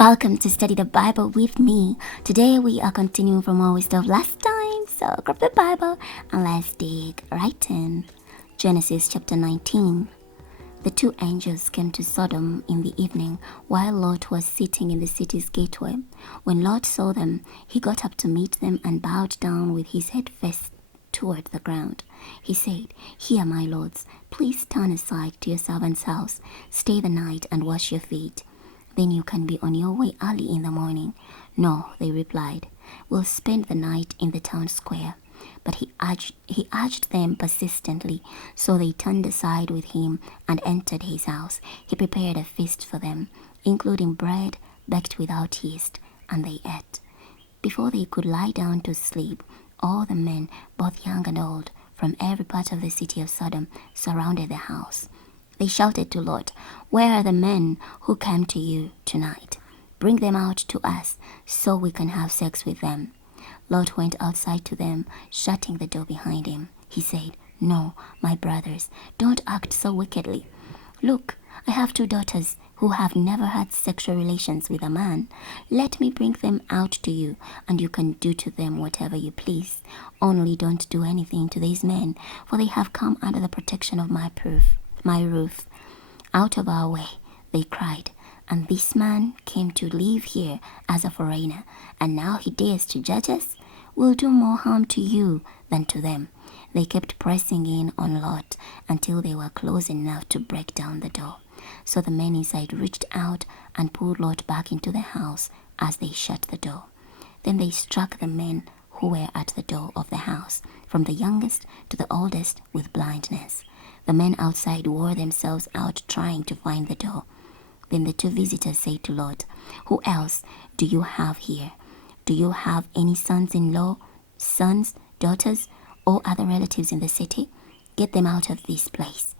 Welcome to Study the Bible with me. Today we are continuing from where we stopped last time. So grab the Bible and let's dig right in. Genesis chapter 19. The two angels came to Sodom in the evening while Lot was sitting in the city's gateway. When Lot saw them, he got up to meet them and bowed down with his head face toward the ground. He said, "Here, my lords, please turn aside to your servant's house. Stay the night and wash your feet. Then you can be on your way early in the morning." "No," they replied, "we'll spend the night in the town square." But he urged them persistently, so they turned aside with him and entered his house. He prepared a feast for them, including bread baked without yeast, and they ate. Before they could lie down to sleep, all the men, both young and old, from every part of the city of Sodom, surrounded the house. They shouted to Lot, "Where are the men who came to you tonight? Bring them out to us so we can have sex with them." Lot went outside to them, shutting the door behind him. He said, "No, my brothers, don't act so wickedly. Look, I have two daughters who have never had sexual relations with a man. Let me bring them out to you, and you can do to them whatever you please. Only don't do anything to these men, for they have come under the protection of my roof. Out of our way," they cried, "and this man came to live here as a foreigner, and now he dares to judge us? We'll do more harm to you than to them." They kept pressing in on Lot until they were close enough to break down the door. So the men inside reached out and pulled Lot back into the house as they shut the door. Then they struck the men who were at the door of the house, from the youngest to the oldest, with blindness. The men outside wore themselves out trying to find the door. Then the two visitors said to Lot, "Who else do you have here? Do you have any sons-in-law, sons, daughters, or other relatives in the city? Get them out of this place,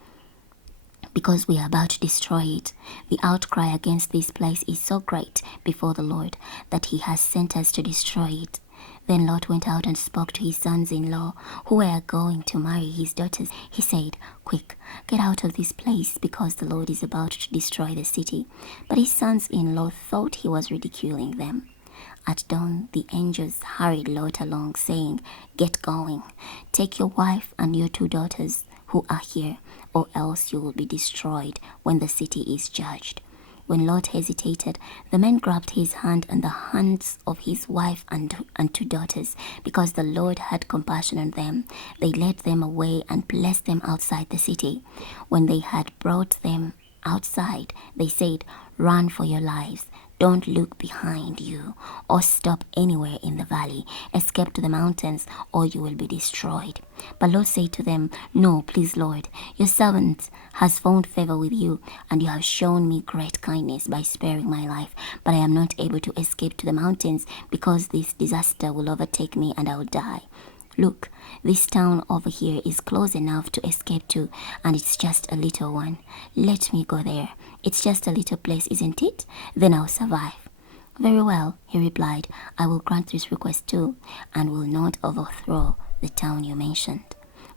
because we are about to destroy it. The outcry against this place is so great before the Lord that he has sent us to destroy it." Then Lot went out and spoke to his sons-in-law who were going to marry his daughters. He said, "Quick, get out of this place, because the Lord is about to destroy the city." But his sons-in-law thought he was ridiculing them. At dawn, the angels hurried Lot along, saying, "Get going. Take your wife and your two daughters who are here, or else you will be destroyed when the city is judged." When Lot hesitated, the men grabbed his hand and the hands of his wife and two daughters. Because the Lord had compassion on them, they led them away and placed them outside the city. When they had brought them outside, they said, "Run for your lives. Don't look behind you or stop anywhere in the valley. Escape to the mountains, or you will be destroyed." But Lot said to them, "No, please, Lord, your servant has found favor with you, and you have shown me great kindness by sparing my life. But I am not able to escape to the mountains, because this disaster will overtake me and I will die. Look, this town over here is close enough to escape to, and it's just a little one. Let me go there. It's just a little place, isn't it? Then I'll survive." "Very well," he replied, "I will grant this request too, and will not overthrow the town you mentioned.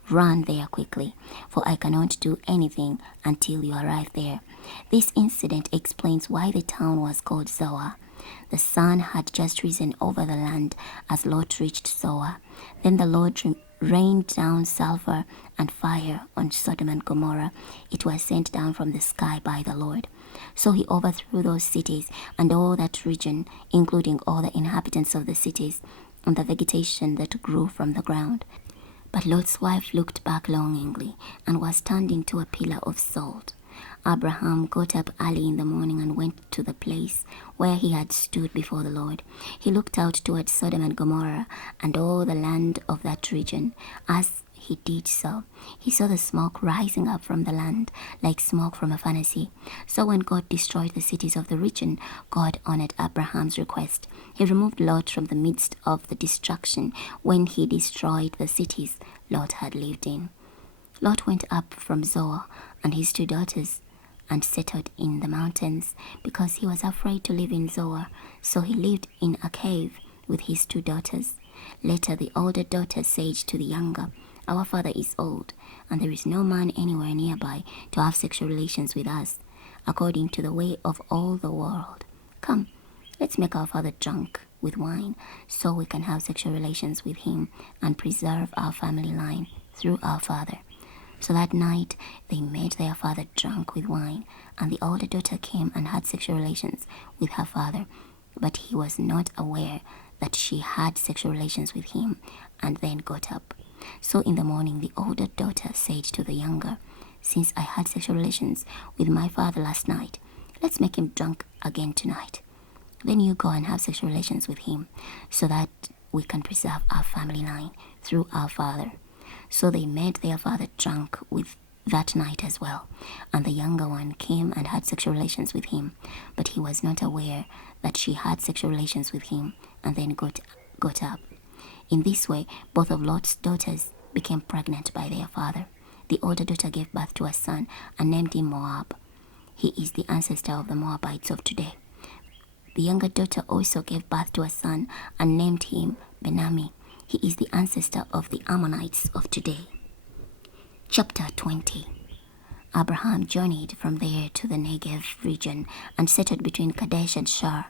Run there quickly, for I cannot do anything until you arrive there." This incident explains why the town was called Zoar. The sun had just risen over the land as Lot reached Zoar. Then the Lord rained down sulfur and fire on Sodom and Gomorrah. It was sent down from the sky by the Lord. So he overthrew those cities and all that region, including all the inhabitants of the cities and the vegetation that grew from the ground. But Lot's wife looked back longingly and was turned into a pillar of salt. Abraham got up early in the morning and went to the place where he had stood before the Lord. He looked out towards Sodom and Gomorrah and all the land of that region. As he did so, he saw the smoke rising up from the land like smoke from a furnace. So when God destroyed the cities of the region, God honored Abraham's request. He removed Lot from the midst of the destruction when he destroyed the cities Lot had lived in. Lot went up from Zoar and his two daughters and settled in the mountains, because he was afraid to live in Zoar. So he lived in a cave with his two daughters. Later the older daughter said to the younger, "Our father is old, and there is no man anywhere nearby to have sexual relations with us, according to the way of all the world. Come, let's make our father drunk with wine so we can have sexual relations with him and preserve our family line through our father. So that night they made their father drunk with wine, and the older daughter came and had sexual relations with her father, but he was not aware that she had sexual relations with him and then got up. So in the morning the older daughter said to the younger, "Since I had sexual relations with my father last night, let's make him drunk again tonight. Then you go and have sexual relations with him so that we can preserve our family line through our father." So they made their father drunk with that night as well, and the younger one came and had sexual relations with him, but he was not aware that she had sexual relations with him and then got up. In this way, both of Lot's daughters became pregnant by their father. The older daughter gave birth to a son and named him Moab. He is the ancestor of the Moabites of today. The younger daughter also gave birth to a son and named him Benami. He is the ancestor of the Ammonites of today. Chapter 20. Abraham journeyed from there to the Negev region and settled between Kadesh and Shur.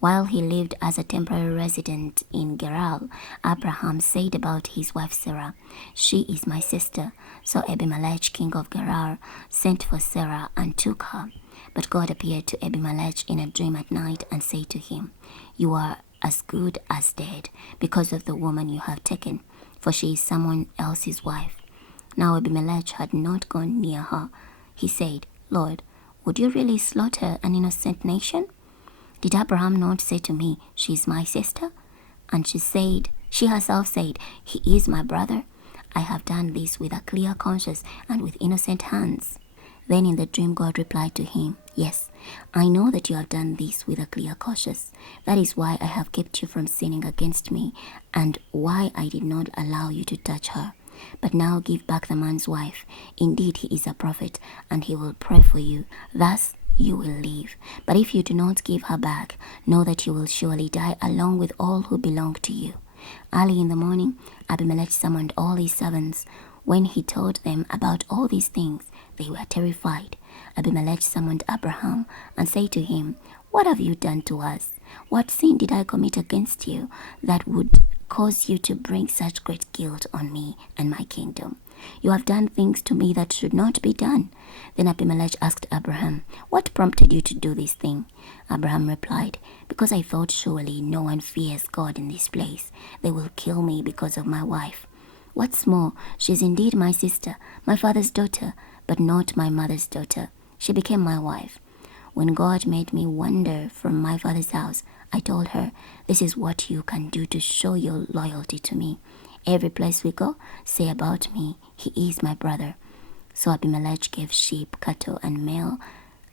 While he lived as a temporary resident in Gerar, Abraham said about his wife Sarah, "She is my sister." So Abimelech, king of Gerar, sent for Sarah and took her. But God appeared to Abimelech in a dream at night and said to him, "You are as good as dead because of the woman you have taken, for she is someone else's wife." Now Abimelech had not gone near her. He said, "Lord, would you really slaughter an innocent nation? Did Abraham not say to me, 'She is my sister'?" And she herself said, "He is my brother." I have done this with a clear conscience and with innocent hands. Then in the dream God replied to him, "Yes, I know that you have done this with a clear conscience. That is why I have kept you from sinning against me and why I did not allow you to touch her. But now give back the man's wife. Indeed, he is a prophet and he will pray for you. Thus you will live. But if you do not give her back, know that you will surely die along with all who belong to you." Early in the morning, Abimelech summoned all his servants. When he told them about all these things, they were terrified. Abimelech summoned Abraham and said to him, "What have you done to us? What sin did I commit against you that would cause you to bring such great guilt on me and my kingdom? You have done things to me that should not be done." Then Abimelech asked Abraham, "What prompted you to do this thing?" Abraham replied, "Because I thought surely no one fears God in this place. They will kill me because of my wife. What's more, she is indeed my sister, my father's daughter, but not my mother's daughter. She became my wife. When God made me wander from my father's house, I told her, 'This is what you can do to show your loyalty to me. Every place we go, say about me, he is my brother.' So Abimelech gave sheep, cattle, and male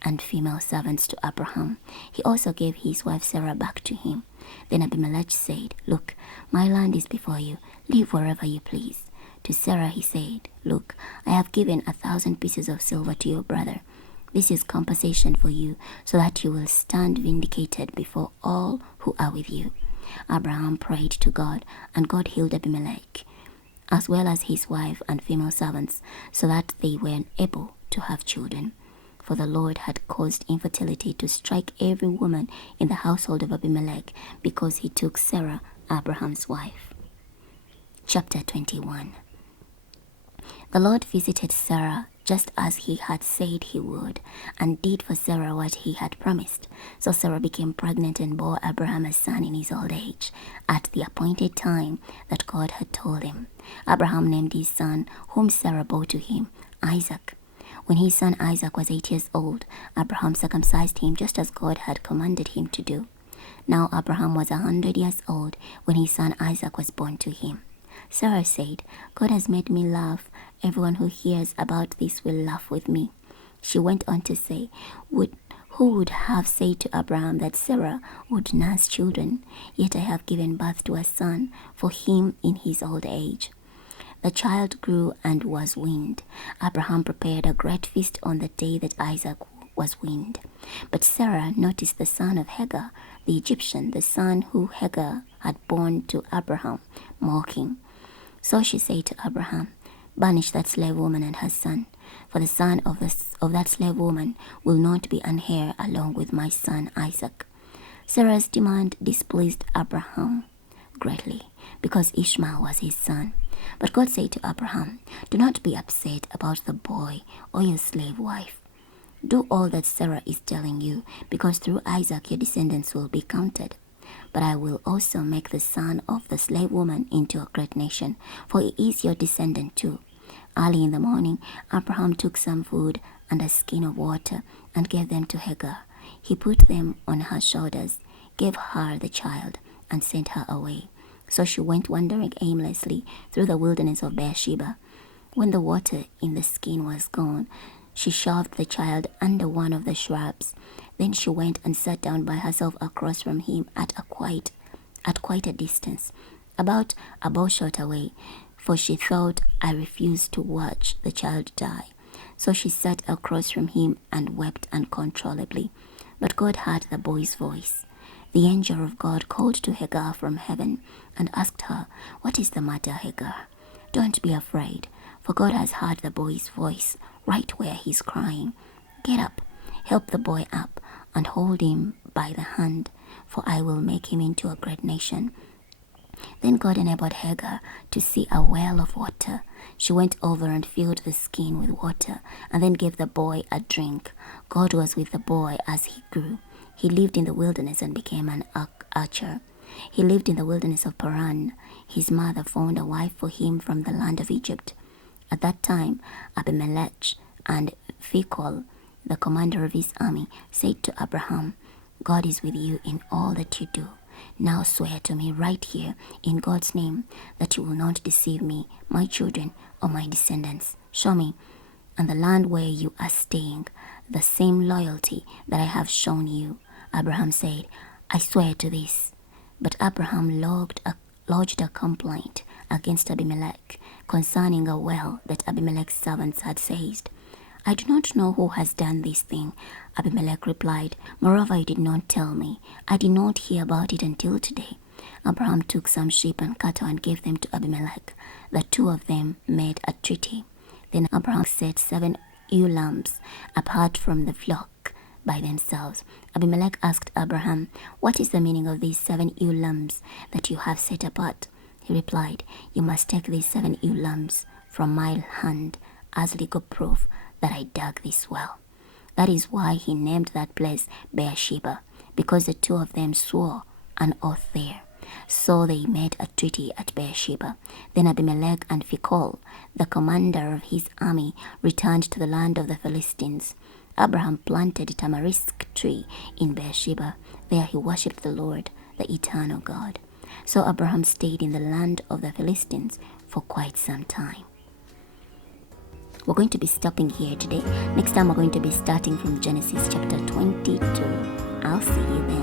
and female servants to Abraham. He also gave his wife Sarah back to him. Then Abimelech said, 'Look, my land is before you. Live wherever you please.' To Sarah he said, 'Look, I have given 1,000 pieces of silver to your brother. This is compensation for you, so that you will stand vindicated before all who are with you.' Abraham prayed to God, and God healed Abimelech, as well as his wife and female servants, so that they were able to have children. For the Lord had caused infertility to strike every woman in the household of Abimelech, because he took Sarah, Abraham's wife. Chapter 21. The Lord visited Sarah just as he had said he would, and did for Sarah what he had promised. So Sarah became pregnant and bore Abraham a son in his old age, at the appointed time that God had told him. Abraham named his son, whom Sarah bore to him, Isaac. When his son Isaac was 8 years old, Abraham circumcised him just as God had commanded him to do. Now Abraham was 100 years old when his son Isaac was born to him. Sarah said, "God has made me laugh. Everyone who hears about this will laugh with me." She went on to say, Who would have said to Abraham that Sarah would nurse children? Yet I have given birth to a son for him in his old age. The child grew and was weaned. Abraham prepared a great feast on the day that Isaac was weaned. But Sarah noticed the son of Hagar, the Egyptian, the son who Hagar had borne to Abraham, mocking. So she said to Abraham, "Banish that slave woman and her son, for the son of that slave woman will not be an heir along with my son Isaac." Sarah's demand displeased Abraham greatly because Ishmael was his son. But God said to Abraham, "Do not be upset about the boy or your slave wife. Do all that Sarah is telling you, because through Isaac your descendants will be counted. But I will also make the son of the slave woman into a great nation, for he is your descendant too." Early in the morning, Abraham took some food and a skin of water and gave them to Hagar. He put them on her shoulders, gave her the child, and sent her away. So she went wandering aimlessly through the wilderness of Beersheba. When the water in the skin was gone, she shoved the child under one of the shrubs. Then she went and sat down by herself across from him at quite a distance, about a bow shot away, for she thought, "I refused to watch the child die." So she sat across from him and wept uncontrollably. But God heard the boy's voice. The angel of God called to Hagar from heaven and asked her, "What is the matter, Hagar? Don't be afraid, for God has heard the boy's voice right where he's crying. Get up, help the boy up, and hold him by the hand, for I will make him into a great nation." Then God enabled Hagar to see a well of water. She went over and filled the skin with water, and then gave the boy a drink. God was with the boy as he grew. He lived in the wilderness and became an archer. He lived in the wilderness of Paran. His mother found a wife for him from the land of Egypt. At that time, Abimelech and Phicol, the commander of his army, said to Abraham, "God is with you in all that you do. Now swear to me right here in God's name that you will not deceive me, my children, or my descendants. Show me, and the land where you are staying, the same loyalty that I have shown you." Abraham said, "I swear to this." But Abraham lodged a complaint against Abimelech concerning a well that Abimelech's servants had seized. "I do not know who has done this thing," Abimelech replied. "Moreover, you did not tell me. I did not hear about it until today." Abraham took some sheep and cattle and gave them to Abimelech. The two of them made a treaty. Then Abraham set 7 ewe lambs apart from the flock by themselves. Abimelech asked Abraham, "What is the meaning of these 7 ewe lambs that you have set apart?" He replied, "You must take these 7 ewe lambs from my hand as legal proof that I dug this well." That is why he named that place Beersheba, because the two of them swore an oath there. So they made a treaty at Beersheba. Then Abimelech and Phicol, the commander of his army, returned to the land of the Philistines. Abraham planted a tamarisk tree in Beersheba. There he worshipped the Lord, the eternal God. So Abraham stayed in the land of the Philistines for quite some time. We're going to be stopping here today. Next time we're going to be starting from Genesis chapter 22. I'll see you then.